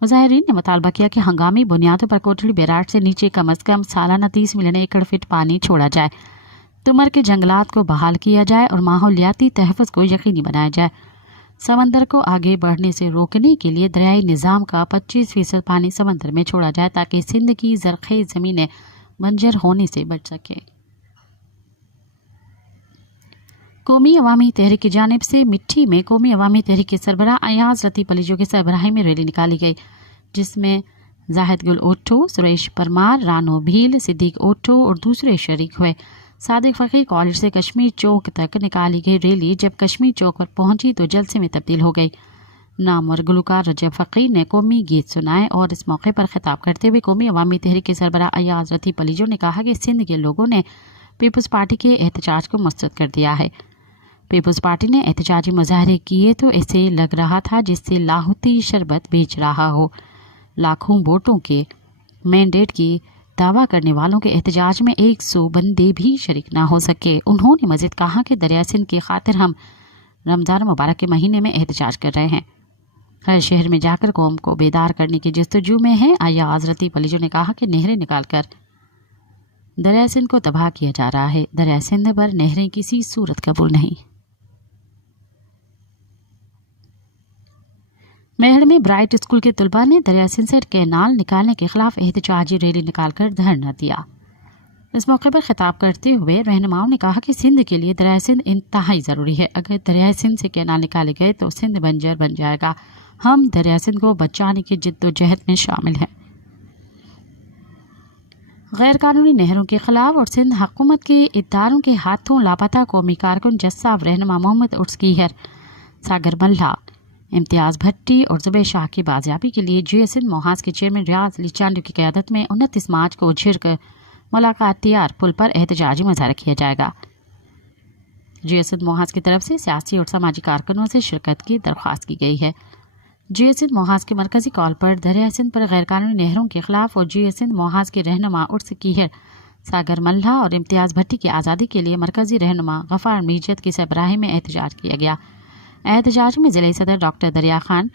مظاہرین نے مطالبہ کیا کہ ہنگامی بنیادوں پر کوٹڑی بیراج سے نیچے کم از کم سالانہ 30 ملین ایکڑ فٹ پانی چھوڑا جائے، تمر کے جنگلات کو بحال کیا جائے اور ماحولیاتی تحفظ کو یقینی بنایا جائے۔ سمندر کو آگے بڑھنے سے روکنے کے لیے دریائی نظام کا 25% پانی سمندر میں چھوڑا جائے تاکہ سندھ کی زرخیز زمینیں بنجر ہونے سے بچ سکیں۔ قومی عوامی تحریک کی جانب سے مٹھی میں قومی عوامی تحریک کے سربراہ ایاز لطیف علیجو کی سربراہی میں ریلی نکالی گئی، جس میں زاہد گل اوٹھو، سریش پرمار، رانو بھیل، صدیق اوٹھو اور دوسرے شریک ہوئے۔ صادق فقیر کالج سے کشمیر چوک تک نکالی گئی ریلی جب کشمیر چوک پر پہنچی تو جلسے میں تبدیل ہو گئی۔ نامور گلوکار رجب فقیر نے قومی گیت سنائے اور اس موقع پر خطاب کرتے ہوئے قومی عوامی تحریک کے سربراہ ایاز لطیف علیجو نے کہا کہ سندھ کے لوگوں نے پیپلز پارٹی کے احتجاج کو مسترد کر دیا ہے۔ پیپلز پارٹی نے احتجاجی مظاہرے کیے تو اسے لگ رہا تھا جس سے لاہوتی شربت بیچ رہا ہو۔ لاکھوں ووٹوں کے مینڈیٹ کی دعویٰ کرنے والوں کے احتجاج میں 100 بندے بھی شریک نہ ہو سکے۔ انہوں نے مزید کہا کہ دریائے سندھ کی خاطر ہم رمضان مبارک کے مہینے میں احتجاج کر رہے ہیں، ہر شہر میں جا کر قوم کو بیدار کرنے کی جستجو میں ہیں۔ ایاز لطیف علیجو نے کہا کہ نہریں نکال کر دریائے سندھ کو تباہ کیا جا رہا ہے، دریائے سندھ پر نہریں کسی صورت قبول نہیں۔ میہر میں برائٹ اسکول کے طلباء نے دریائے سندھ سے کینال نکالنے کے خلاف احتجاجی ریلی نکال کر دھرنا دیا۔ اس موقع پر خطاب کرتے ہوئے رہنماؤں نے کہا کہ سندھ کے لیے دریائے سندھ انتہائی ضروری ہے، اگر دریائے سندھ سے کینال نکالے گئے تو سندھ بنجر بن جائے گا۔ ہم دریائے سندھ کو بچانے کی جد و جہد میں شامل ہیں۔ غیر قانونی نہروں کے خلاف اور سندھ حکومت کے اداروں کے ہاتھوں لاپتہ قومی کارکن جساب رہنما محمد عرس کیہر، ساگر ملہ، امتیاز بھٹی اور زبیر شاہ کی بازیابی کے لیے جے سندھ محاذ کے چیئرمین ریاض علی چانڈو کی قیادت میں 29 مارچ کو جھرک ملاقات تیار پل پر احتجاجی مظاہرہ کیا جائے گا۔ جے سندھ محاذ کی طرف سے سیاسی اور سماجی کارکنوں سے شرکت کی درخواست کی گئی ہے۔ جے سندھ محاذ کے مرکزی کال پر دریائے سندھ پر غیر قانونی نہروں کے خلاف اور جے سندھ محاذ کے رہنما عرس کیہر، ساگر ملہ اور امتیاز بھٹی کی آزادی کے لیے مرکزی رہنما غفار میرجت کی سربراہی میں احتجاج کیا گیا۔ احتجاج میں ضلعی صدر ڈاکٹر دریا خان،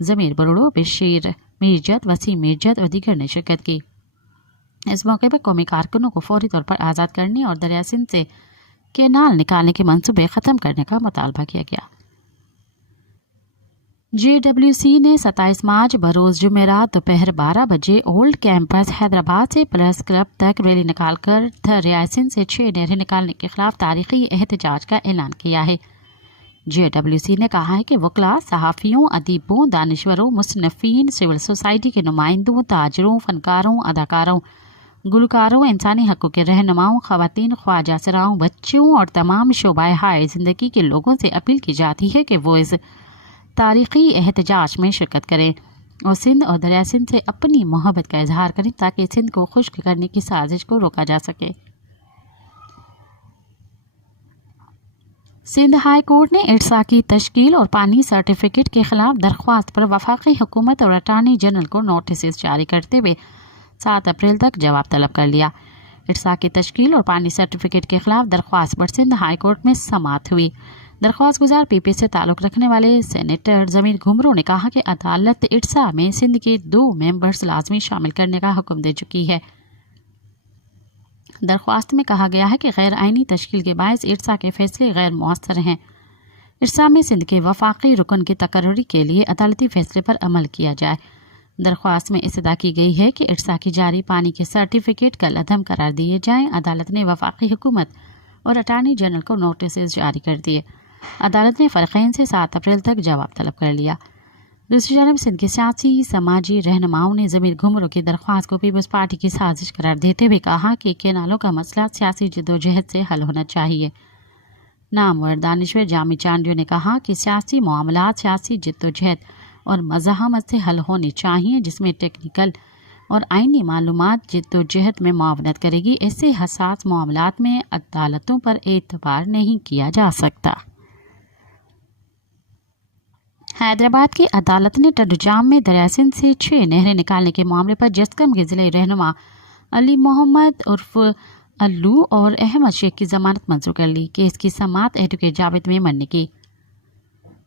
ضمیر بروڑو، بشیر میرجت، وسیم میرجت اور دیگر نے شرکت کی۔ اس موقع پر قومی کارکنوں کو فوری طور پر آزاد کرنے اور دریائے سندھ سے کینال نکالنے کے منصوبے ختم کرنے کا مطالبہ کیا گیا۔ JWC نے 27 مارچ بروز جمعرات دوپہر 12 بجے اولڈ کیمپس حیدرآباد سے پریس کلب تک ریلی نکال کر دریائے سندھ سے 6 نہریں نکالنے کے خلاف تاریخی احتجاج کا اعلان کیا ہے۔ JWC نے کہا ہے کہ وکلاء، صحافیوں، ادیبوں، دانشوروں، مصنفین، سول سوسائٹی کے نمائندوں، تاجروں، فنکاروں، اداکاروں، گلوکاروں، انسانی حقوق کے رہنماؤں، خواتین، خواجہ سراؤں، بچوں اور تمام شعبۂ ہائے زندگی کے لوگوں سے اپیل کی جاتی ہے کہ وہ اس تاریخی احتجاج میں شرکت کریں اور سندھ اور دریائے سندھ سے اپنی محبت کا اظہار کریں تاکہ سندھ کو خشک کرنے کی سازش کو روکا جا سکے۔ سندھ ہائی کورٹ نے ارسا کی تشکیل اور پانی سرٹیفکیٹ کے خلاف درخواست پر وفاقی حکومت اور اٹارنی جنرل کو نوٹسز جاری کرتے ہوئے 7 اپریل تک جواب طلب کر لیا۔ ارسا کی تشکیل اور پانی سرٹیفکیٹ کے خلاف درخواست پر سندھ ہائی کورٹ میں سماعت ہوئی۔ درخواست گزار پی پی سے تعلق رکھنے والے سینیٹر ضمیر گھمرو نے کہا کہ عدالت ارسا میں سندھ کے 2 ممبرز لازمی شامل کرنے کا حکم دے چکی ہے۔ درخواست میں کہا گیا ہے کہ غیر آئینی تشکیل کے باعث ارسا کے فیصلے غیر مؤثر ہیں۔ ارسا میں سندھ کے وفاقی رکن کی تقرری کے لیے عدالتی فیصلے پر عمل کیا جائے۔ درخواست میں استدعا کی گئی ہے کہ ارسا کی جاری پانی کے سرٹیفکیٹ کل عدم قرار دیے جائیں۔ عدالت نے وفاقی حکومت اور اٹارنی جنرل کو نوٹسز جاری کر دیے۔ عدالت نے فریقین سے 7 اپریل تک جواب طلب کر لیا۔ دوسری جانب سندھ کے سیاسی سماجی رہنماؤں نے ضمیر گھمرو کی درخواست کو پیپلز پارٹی کی سازش قرار دیتے ہوئے کہا کہ کینالوں کا مسئلہ سیاسی جدوجہد سے حل ہونا چاہیے۔ نامور دانشور جامی چانڈیو نے کہا کہ سیاسی معاملات سیاسی جدوجہد اور مزاحمت سے حل ہونے چاہیے جس میں ٹیکنیکل اور آئینی معلومات جدوجہد میں معاونت کرے گی۔ ایسے حساس معاملات میں عدالتوں پر اعتبار نہیں کیا جا سکتا۔ حیدرآباد کی عدالت نے ٹڈوجام میں دریائے سندھ سے 6 نہریں نکالنے کے معاملے پر جسکم کے ضلعی رہنما علی محمد عرف الو اور احمد شیخ کی ضمانت منظور کر لی۔ کیس کی سماعت ایڈوکیٹ جاوید میمن نے کی۔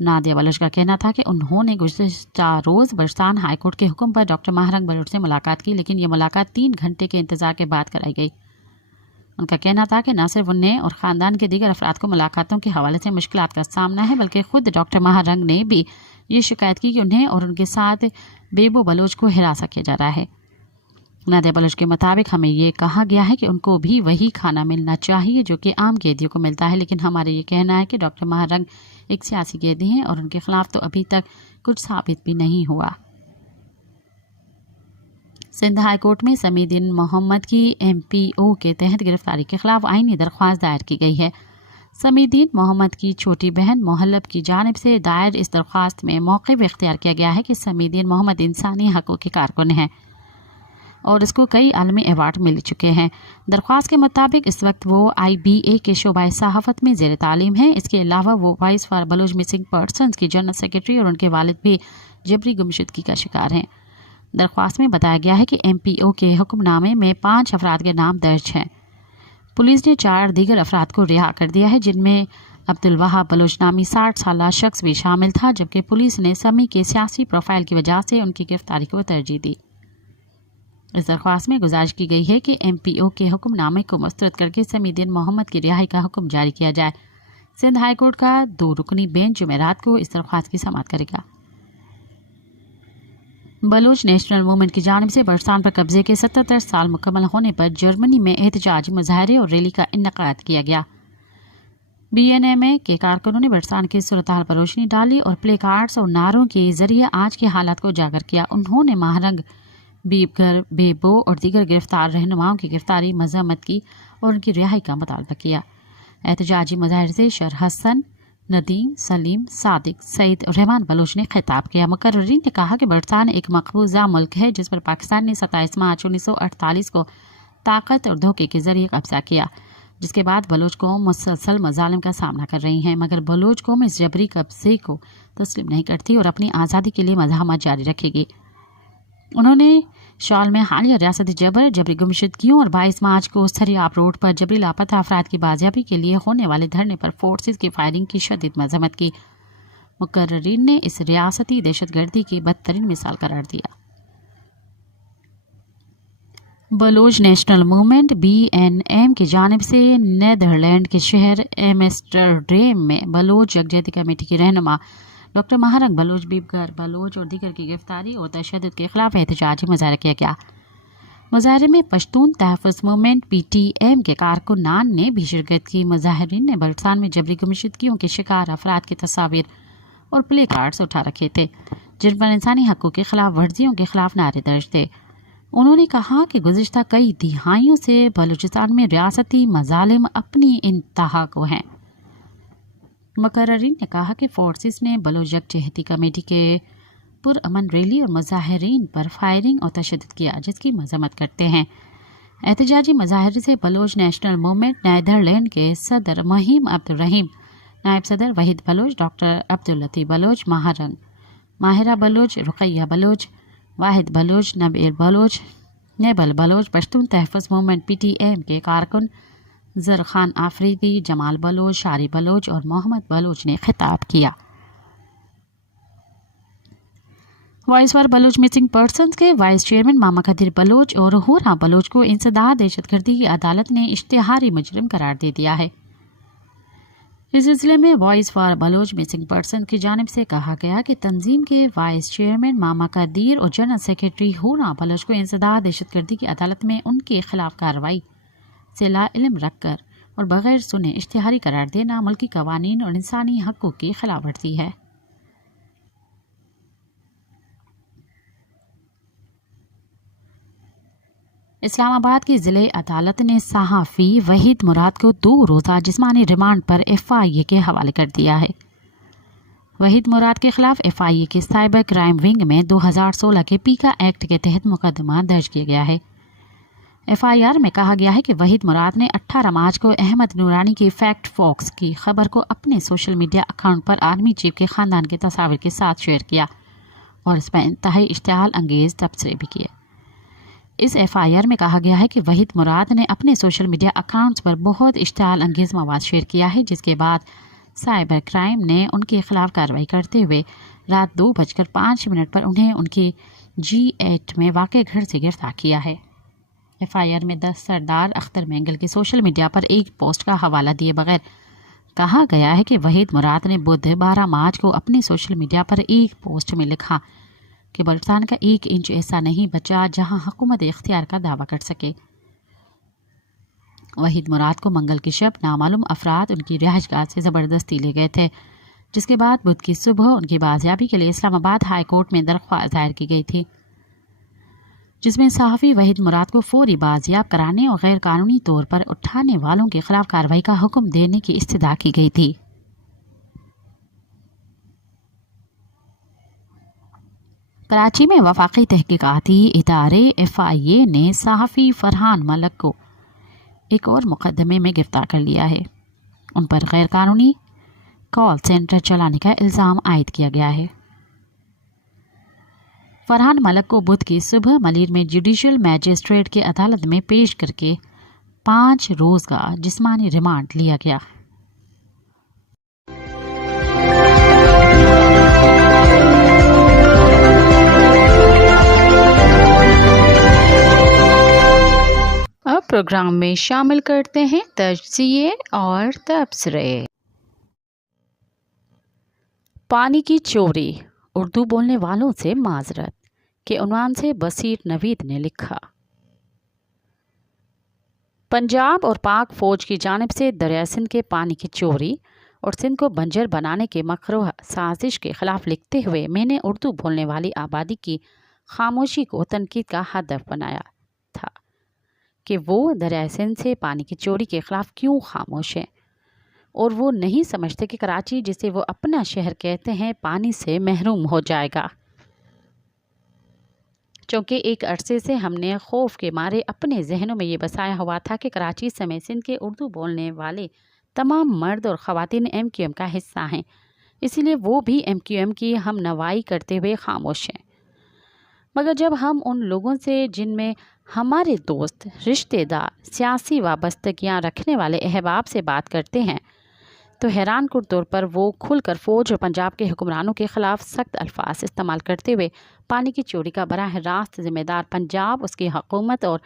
نادیہ بلوچ کا کہنا تھا کہ انہوں نے گزشتہ روز برسان ہائی کورٹ کے حکم پر ڈاکٹر ماہرنگ بلوچ سے ملاقات کی، لیکن یہ ملاقات 3 گھنٹے کے انتظار کے بعد کرائی گئی۔ ان کا کہنا تھا کہ نہ صرف انہیں اور خاندان کے دیگر افراد کو ملاقاتوں کے حوالے سے مشکلات کا سامنا ہے، بلکہ خود ڈاکٹر ماہرنگ نے بھی یہ شکایت کی کہ انہیں اور ان کے ساتھ بیبو بلوچ کو ہراساں کیا جا رہا ہے۔ نادیہ بلوچ کے مطابق ہمیں یہ کہا گیا ہے کہ ان کو بھی وہی کھانا ملنا چاہیے جو کہ عام قیدیوں کو ملتا ہے، لیکن ہمارا یہ کہنا ہے کہ ڈاکٹر ماہرنگ ایک سیاسی قیدی ہیں اور ان کے خلاف تو ابھی تک کچھ ثابت بھی نہیں ہوا۔ سندھ ہائی کورٹ میں سمیدین محمد کی MPO کے تحت گرفتاری کے خلاف آئینی درخواست دائر کی گئی ہے۔ سمیدین محمد کی چھوٹی بہن محلب کی جانب سے دائر اس درخواست میں موقف اختیار کیا گیا ہے کہ سمیدین محمد انسانی حقوق کے کارکن ہیں اور اس کو کئی عالمی ایوارڈ مل چکے ہیں۔ درخواست کے مطابق اس وقت وہ IBA کے شعبہ صحافت میں زیر تعلیم ہے۔ اس کے علاوہ وہ voice for Baloch missing persons کی جنرل سیکرٹری اور ان کے والد بھی جبری گمشدگی کا شکار ہیں۔ درخواست میں بتایا گیا ہے کہ MPO کے حکم نامے میں 5 افراد کے نام درج ہیں۔ پولیس نے 4 دیگر افراد کو رہا کر دیا ہے، جن میں عبدالوہاب بلوچ نامی 60 سالہ شخص بھی شامل تھا، جبکہ پولیس نے سمی کے سیاسی پروفائل کی وجہ سے ان کی گرفتاری کو ترجیح دی۔ اس درخواست میں گزارش کی گئی ہے کہ MPO کے حکم نامے کو مسترد کر کے سمیدین محمد کی رہائی کا حکم جاری کیا جائے۔ سندھ ہائی کورٹ کا 2 رکنی بینچ جمعرات کو اس درخواست کی سماعت کرے گا۔ بلوچ نیشنل موومنٹ کی جانب سے برسان پر قبضے کے 77 سال مکمل ہونے پر جرمنی میں احتجاجی مظاہرے اور ریلی کا انعقاد کیا گیا۔ BNMA کے کارکنوں نے برسان کی صورتحال پر روشنی ڈالی اور پلے کارڈز اور نعروں کے ذریعے آج کے حالات کو اجاگر کیا۔ انہوں نے ماہرنگ، بیبگر، بیبو اور دیگر گرفتار رہنماؤں کی گرفتاری مذمت کی اور ان کی رہائی کا مطالبہ کیا۔ احتجاجی مظاہرے سے شرحسن، ندیم، سلیم، صادق، سعید اور رحمان بلوچ نے خطاب کیا۔ مقررین نے کہا کہ برطانیہ ایک مقبوضہ ملک ہے جس پر پاکستان نے 27 مارچ 1948 کو طاقت اور دھوکے کے ذریعے قبضہ کیا، جس کے بعد بلوچ قوم مسلسل مظالم کا سامنا کر رہی ہیں، مگر بلوچ قوم اس جبری قبضے کو تسلیم نہیں کرتی اور اپنی آزادی کے لیے مزاحمت جاری رکھے گی۔ انہوں نے شال میں حالیہ ریاستی جبری گمشدگیوں اور 22 مارچ کو سریاب روڈ پر جبری لاپتہ افراد کی بازیابی کے لیے ہونے والے دھرنے پر فورسز کی فائرنگ کی شدید مذمت کی۔ مقررین نے اس ریاستی دہشت گردی کی بدترین مثال قرار دیا۔ بلوچ نیشنل موومنٹ BNM کی جانب سے نیدرلینڈ کے شہر ایمسٹرڈیم میں بلوچ یکجہتی کمیٹی کی رہنما ڈاکٹر ماہرنگ بلوچ، بیبگر بلوچ اور دیگر کی گرفتاری اور تشدد کے خلاف احتجاجی مظاہرہ کیا گیا۔ مظاہرے میں پشتون تحفظ موومنٹ PTM کے کارکنان نے بھی شرکت کی۔ مظاہرین نے بلوچستان میں جبری گمشدگیوں کے شکار افراد کی تصاویر اور پلے کارڈز اٹھا رکھے تھے، جن پر انسانی حقوق کی خلاف ورزیوں کے خلاف نعرے درج تھے۔ انہوں نے کہا کہ گزشتہ کئی دہائیوں سے بلوچستان میں ریاستی مظالم اپنی انتہا کو ہیں۔ مقررین نے کہا کہ فورسز نے بلوچ یکجہتی کمیٹی کے پرامن ریلی اور مظاہرین پر فائرنگ اور تشدد کیا، جس کی مذمت کرتے ہیں۔ احتجاجی مظاہرے سے بلوچ نیشنل موومنٹ نیدرلینڈ کے صدر مہیم عبدالرحیم، نائب صدر وحید بلوچ، ڈاکٹر عبداللطیف بلوچ، ماہرنگ، ماہرہ بلوچ، رقیہ بلوچ، واحد بلوچ، نبیل بلوچ، نیبل بلوچ، پشتون تحفظ موومنٹ PTM کے کارکن زرخان آفریدی، جمال بلوچ، شاری بلوچ اور محمد بلوچ نے خطاب کیا۔ Voice for Baloch missing persons کے وائس چیئرمین ماما قدیر بلوچ اور ہورا بلوچ کو انسداد دہشت گردی کی عدالت نے اشتہاری مجرم قرار دے دیا ہے۔ اس سلسلے میں voice for Baloch missing person کی جانب سے کہا گیا کہ تنظیم کے وائس چیئرمین ماما قدیر اور جنرل سیکرٹری ہورا بلوچ کو انسداد دہشت گردی کی عدالت میں ان کے خلاف کارروائی سے لا علم رکھ کر اور بغیر سنے اشتہاری قرار دینا ملکی قوانین اور انسانی حقوق کی خلاف ورزی ہے۔ اسلام آباد کی ضلع عدالت نے صحافی وحید مراد کو 2 روزہ جسمانی ریمانڈ پر FIA کے حوالے کر دیا ہے۔ وحید مراد کے خلاف FIA کے سائبر کرائم ونگ میں 2016 کے پیکا ایکٹ کے تحت مقدمہ درج کیا گیا ہے۔ FIR میں کہا گیا ہے کہ وحید مراد نے 18 مارچ کو احمد نورانی کی فیکٹ فاکس کی خبر کو اپنے سوشل میڈیا اکاؤنٹ پر آرمی چیف کے خاندان کے تصاویر کے ساتھ شیئر کیا اور اس پر انتہائی اشتعال انگیز تبصرے بھی کیے۔ اس FIR میں کہا گیا ہے کہ وحید مراد نے اپنے سوشل میڈیا اکاؤنٹس پر بہت اشتعال انگیز مواد شیئر کیا ہے، جس کے بعد سائبر کرائم نے ان کے خلاف کارروائی کرتے ہوئے رات 2:05 پر انہیں ان کی G8 میں واقع گھر سے گرفتار کیا ہے۔ FIR میں سردار اختر مینگل کی سوشل میڈیا پر ایک پوسٹ کا حوالہ دیے بغیر کہا گیا ہے کہ وحید مراد نے بدھ 12 مارچ کو اپنی سوشل میڈیا پر ایک پوسٹ میں لکھا کہ بلوچستان کا 1 انچ ایسا نہیں بچا جہاں حکومت اختیار کا دعویٰ کر سکے۔ وحید مراد کو منگل کی شب نامعلوم افراد ان کی رہائش گاہ سے زبردستی لے گئے تھے، جس کے بعد بدھ کی صبح ان کی بازیابی کے لیے اسلام آباد ہائی کورٹ میں درخواست دائر کی گئی تھی، جس میں صحافی وحید مراد کو فوری بازیاب کرانے اور غیر قانونی طور پر اٹھانے والوں کے خلاف کارروائی کا حکم دینے کی استدعا کی گئی تھی۔ کراچی میں وفاقی تحقیقاتی ادارے FIA نے صحافی فرحان ملک کو ایک اور مقدمے میں گرفتار کر لیا ہے۔ ان پر غیر قانونی کال سینٹر چلانے کا الزام عائد کیا گیا ہے۔ فرحان ملک کو بدھ کی صبح ملیر میں جوڈیشل میجسٹریٹ کی عدالت میں پیش کر کے 5 روز کا جسمانی ریمانڈ لیا گیا۔ اب پروگرام میں شامل کرتے ہیں تجزیے اور تبصرے۔ پانی کی چوری، اردو بولنے والوں سے معذرت کے عنوان سے بصیر نوید نے لکھا۔ پنجاب اور پاک فوج کی جانب سے دریائے سندھ کے پانی کی چوری اور سندھ کو بنجر بنانے کے مکروہ سازش کے خلاف لکھتے ہوئے میں نے اردو بولنے والی آبادی کی خاموشی کو تنقید کا ہدف بنایا تھا کہ وہ دریائے سندھ سے پانی کی چوری کے خلاف کیوں خاموش ہیں، اور وہ نہیں سمجھتے کہ کراچی جسے وہ اپنا شہر کہتے ہیں پانی سے محروم ہو جائے گا، چونکہ ایک عرصے سے ہم نے خوف کے مارے اپنے ذہنوں میں یہ بسایا ہوا تھا کہ کراچی سمیت سندھ کے اردو بولنے والے تمام مرد اور خواتین MQM کا حصہ ہیں، اسی لیے وہ بھی MQM کی ہم نوائی کرتے ہوئے خاموش ہیں۔ مگر جب ہم ان لوگوں سے جن میں ہمارے دوست، رشتہ دار، سیاسی وابستگیاں رکھنے والے احباب سے بات کرتے ہیں تو حیران کن طور پر وہ کھل کر فوج اور پنجاب کے حکمرانوں کے خلاف سخت الفاظ استعمال کرتے ہوئے پانی کی چوری کا براہ راست ذمہ دار پنجاب، اس کی حکومت اور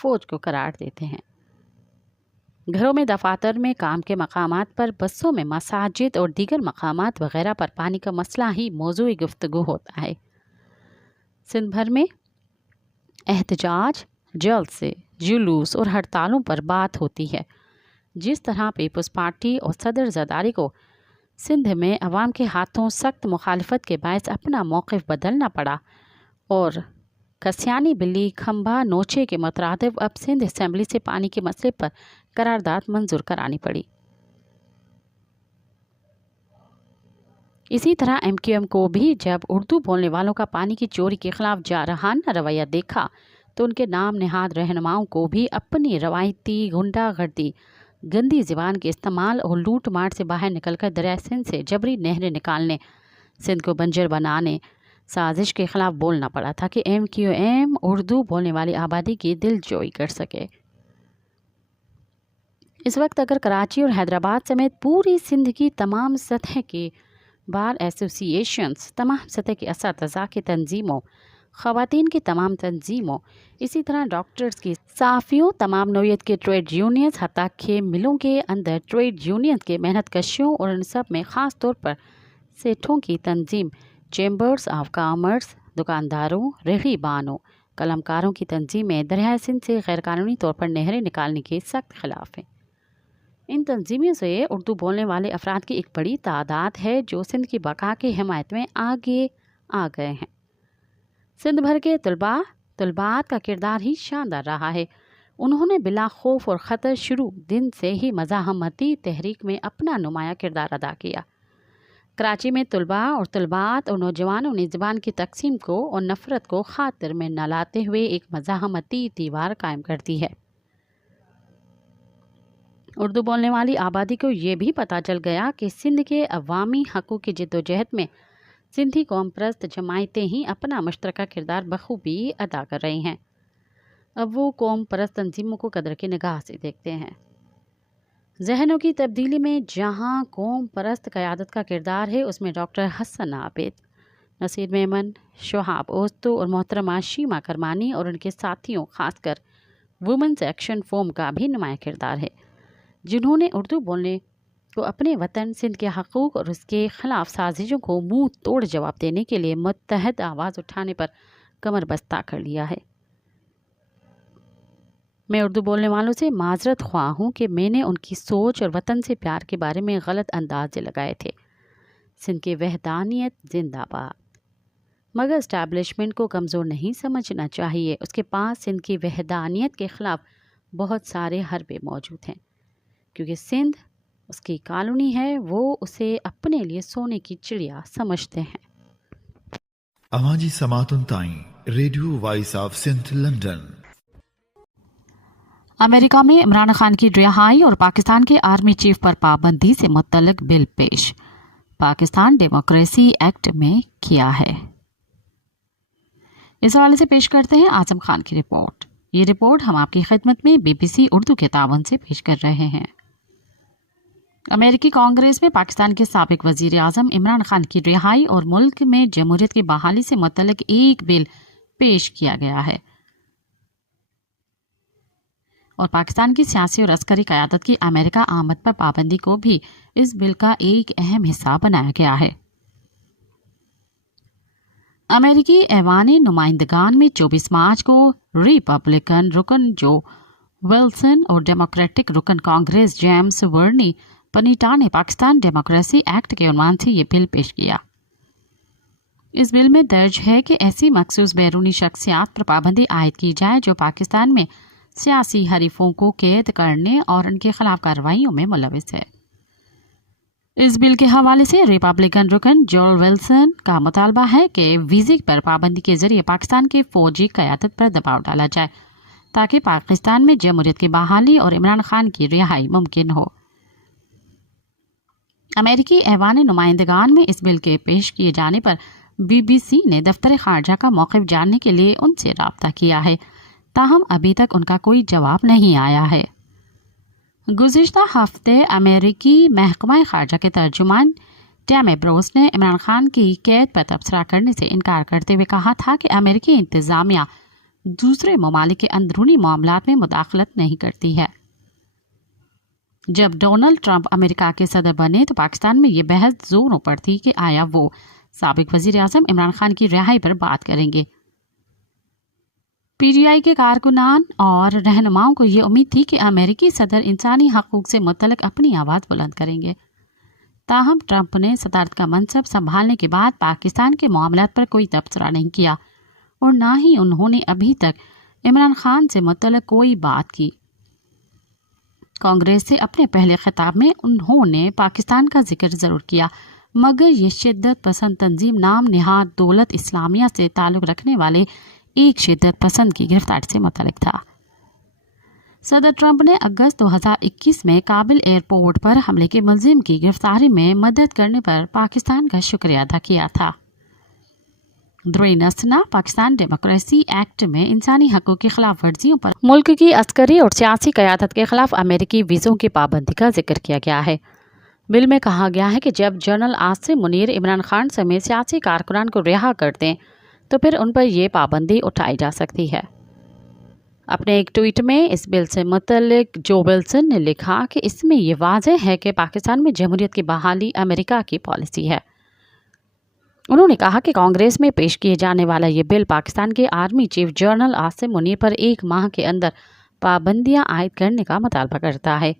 فوج کو قرار دیتے ہیں۔ گھروں میں، دفاتر میں، کام کے مقامات پر، بسوں میں، مساجد اور دیگر مقامات وغیرہ پر پانی کا مسئلہ ہی موضوع گفتگو ہوتا ہے۔ سندھ بھر میں احتجاج، جلسے، جلوس اور ہڑتالوں پر بات ہوتی ہے۔ جس طرح پیپلز پارٹی اور صدر زرداری کو سندھ میں عوام کے ہاتھوں سخت مخالفت کے باعث اپنا موقف بدلنا پڑا اور کسیانی بلی کھمبا نوچے کے مترادف اب سندھ اسمبلی سے پانی کے مسئلے پر قرارداد منظور کرانی پڑی، اسی طرح MQM کو بھی جب اردو بولنے والوں کا پانی کی چوری کے خلاف جارحانہ رویہ دیکھا تو ان کے نام نہاد رہنماؤں کو بھی اپنی روایتی غنڈہ گردی، گندی زبان کے استعمال اور لوٹ مار سے باہر نکل کر دریائے سندھ سے جبری نہریں نکالنے، سندھ کو بنجر بنانے سازش کے خلاف بولنا پڑا تھا کہ MQM اردو بولنے والی آبادی کی دل جوئی کر سکے۔ اس وقت اگر کراچی اور حیدرآباد سمیت پوری سندھ کی تمام سطح کے بار ایسوسی ایشنز، تمام سطح کے اساتذہ کی تنظیموں، خواتین کی تمام تنظیموں، اسی طرح ڈاکٹرز کی، صحافیوں، تمام نوعیت کے ٹریڈ یونینز، حتیٰ کہ ملوں کے اندر ٹریڈ یونینز کے محنت کشوں اور ان سب میں خاص طور پر سیٹھوں کی تنظیم، چیمبرز آف کامرس، دکانداروں، ریڑھی بانوں، قلمکاروں کی تنظیمیں دریائے سندھ سے غیر قانونی طور پر نہریں نکالنے کے سخت خلاف ہیں۔ ان تنظیموں سے اردو بولنے والے افراد کی ایک بڑی تعداد ہے جو سندھ کی بقا کی حمایت میں آگے آ گئے ہیں۔ سندھ بھر کے طلباء کا کردار ہی شاندار رہا ہے۔ انہوں نے بلا خوف اور خطر شروع دن سے ہی مزاحمتی تحریک میں اپنا نمایاں کردار ادا کیا۔ کراچی میں طلباء اور طلبات اور نوجوانوں نے زبان کی تقسیم کو اور نفرت کو خاطر میں نہ لاتے ہوئے ایک مزاحمتی دیوار قائم کر دی ہے۔ اردو بولنے والی آبادی کو یہ بھی پتہ چل گیا کہ سندھ کے عوامی حقوق کی جدوجہد میں سندھی قوم پرست جماعتیں ہی اپنا مشترکہ کردار بخوبی ادا کر رہی ہیں۔ اب وہ قوم پرست تنظیموں کو قدر کی نگاہ سے دیکھتے ہیں۔ ذہنوں کی تبدیلی میں جہاں قوم پرست قیادت کا کردار ہے، اس میں ڈاکٹر حسن عابد، نصیر میمن، شہاب اوستو اور محترمہ شیما کرمانی اور ان کے ساتھیوں، خاص کر وومنز ایکشن فورم کا بھی نمایاں کردار ہے، جنہوں نے اردو بولنے کو اپنے وطن سندھ کے حقوق اور اس کے خلاف سازشوں کو منہ توڑ جواب دینے کے لیے متحد آواز اٹھانے پر کمر بستہ کر لیا ہے۔ میں اردو بولنے والوں سے معذرت خواہ ہوں کہ میں نے ان کی سوچ اور وطن سے پیار کے بارے میں غلط اندازے لگائے تھے۔ سندھ کی وحدانیت زندہ باد۔ مگر اسٹیبلشمنٹ کو کمزور نہیں سمجھنا چاہیے، اس کے پاس سندھ کی وحدانیت کے خلاف بہت سارے حربے موجود ہیں، کیونکہ سندھ اس کی کالونی ہے، وہ اسے اپنے لیے سونے کی چڑیا سمجھتے ہیں۔ اواجی سماعتن تائیں radio voice of Sindh London. امریکہ میں عمران خان کی رہائی اور پاکستان کے آرمی چیف پر پابندی سے متعلق بل پیش، پاکستان ڈیموکریسی ایکٹ میں کیا ہے۔ اس حوالے سے پیش کرتے ہیں اعظم خان کی رپورٹ۔ یہ رپورٹ ہم آپ کی خدمت میں BBC اردو کے تعاون سے پیش کر رہے ہیں۔ امریکی کانگریس میں پاکستان کے سابق وزیر اعظم عمران خان کی رہائی اور ملک میں جمہوریت کی بحالی سے متعلق ایک بل پیش کیا گیا ہے اور پاکستان کی سیاسی اور عسکری قیادت کی امریکہ آمد پر پابندی کو بھی اس بل کا ایک اہم حصہ بنایا گیا ہے۔ امریکی ایوان نمائندگان میں 24 مارچ کو ریپبلکن رکن جو ویلسن اور ڈیموکریٹک رکن کانگریس جیمز ورنی پنیٹا نے پاکستان ڈیموکریسی ایکٹ کے عنوان سے یہ بل پیش کیا۔ اس بل میں درج ہے کہ ایسی مخصوص بیرونی شخصیات پر پابندی عائد کی جائے جو پاکستان میں سیاسی حریفوں کو قید کرنے اور ان کے خلاف کارروائیوں میں ملوث ہے۔ اس بل کے حوالے سے ریپبلکن رکن جول ویلسن کا مطالبہ ہے کہ ویزے پر پابندی کے ذریعے پاکستان کی فوجی قیادت پر دباؤ ڈالا جائے تاکہ پاکستان میں جمہوریت کی بحالی اور عمران خان کی رہائی ممکن ہو۔ امریکی ایوان نمائندگان میں اس بل کے پیش کیے جانے پر BBC نے دفتر خارجہ کا موقف جاننے کے لیے ان سے رابطہ کیا ہے، تاہم ابھی تک ان کا کوئی جواب نہیں آیا ہے۔ گزشتہ ہفتے امریکی محکمہ خارجہ کے ترجمان ٹیم ایبروس نے عمران خان کی قید پر تبصرہ کرنے سے انکار کرتے ہوئے کہا تھا کہ امریکی انتظامیہ دوسرے ممالک کے اندرونی معاملات میں مداخلت نہیں کرتی ہے۔ جب ڈونلڈ ٹرمپ امریکہ کے صدر بنے تو پاکستان میں یہ بحث زوروں پر تھی کہ آیا وہ سابق وزیر اعظم عمران خان کی رہائی پر بات کریں گے۔ PTI کے کارکنان اور رہنماؤں کو یہ امید تھی کہ امریکی صدر انسانی حقوق سے متعلق اپنی آواز بلند کریں گے، تاہم ٹرمپ نے صدارت کا منصب سنبھالنے کے بعد پاکستان کے معاملات پر کوئی تبصرہ نہیں کیا اور نہ ہی انہوں نے ابھی تک عمران خان سے متعلق کوئی بات کی۔ کانگریس سے اپنے پہلے خطاب میں انہوں نے پاکستان کا ذکر ضرور کیا، مگر یہ شدت پسند تنظیم نام نہاد دولت اسلامیہ سے تعلق رکھنے والے ایک شدت پسند کی گرفتاری سے متعلق تھا۔ صدر ٹرمپ نے اگست 2021 میں کابل ایئرپورٹ پر حملے کے ملزم کی گرفتاری میں مدد کرنے پر پاکستان کا شکریہ ادا کیا تھا۔ دروئی نسنا پاکستان ڈیموکریسی ایکٹ میں انسانی حقوق کی خلاف ورزیوں پر ملک کی عسکری اور سیاسی قیادت کے خلاف امریکی ویزوں کی پابندی کا ذکر کیا گیا ہے۔ بل میں کہا گیا ہے کہ جب جنرل عاصم منیر عمران خان سمیت سیاسی کارکنان کو رہا کر دیں تو پھر ان پر یہ پابندی اٹھائی جا سکتی ہے۔ اپنے ایک ٹویٹ میں اس بل سے متعلق جو ویلسن نے لکھا کہ اس میں یہ واضح ہے کہ پاکستان میں جمہوریت کی بحالی امریکہ کی پالیسی ہے۔ انہوں نے کہا کہ کانگریس میں پیش کیے جانے والا یہ بل پاکستان کے army chief general Asim Munir پر 1 ماہ کے اندر پابندیاں عائد کرنے کا مطالبہ کرتا ہے۔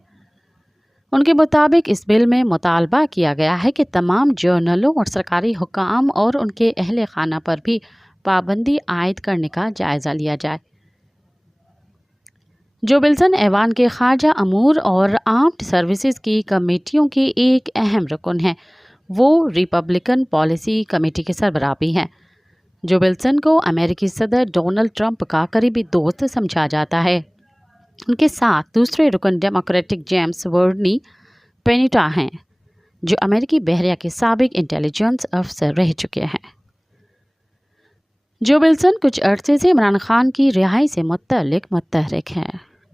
ان کے مطابق اس بل میں مطالبہ کیا گیا ہے کہ تمام جنرلوں اور سرکاری حکام اور ان کے اہل خانہ پر بھی پابندی عائد کرنے کا جائزہ لیا جائے۔ جو ویلسن ایوان کے خارجہ امور اور آرمڈ سروسز کی کمیٹیوں کے ایک اہم رکن ہیں، وہ ریپبلکن پالیسی کمیٹی کے سربراہ بھی ہیں۔ جو ویلسن کو امریکی صدر ڈونلڈ ٹرمپ کا قریبی دوست سمجھا جاتا ہے۔ ان کے ساتھ دوسرے رکن ڈیموکریٹک جیمز ورنی پینیٹا ہیں، جو امریکی بحریہ کے سابق انٹیلیجنس افسر رہ چکے ہیں۔ جو ویلسن کچھ عرصے سے عمران خان کی رہائی سے متعلق متحرک ہیں۔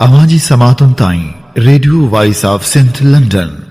Amaji Samatun Tain, Radio Voice of St. London.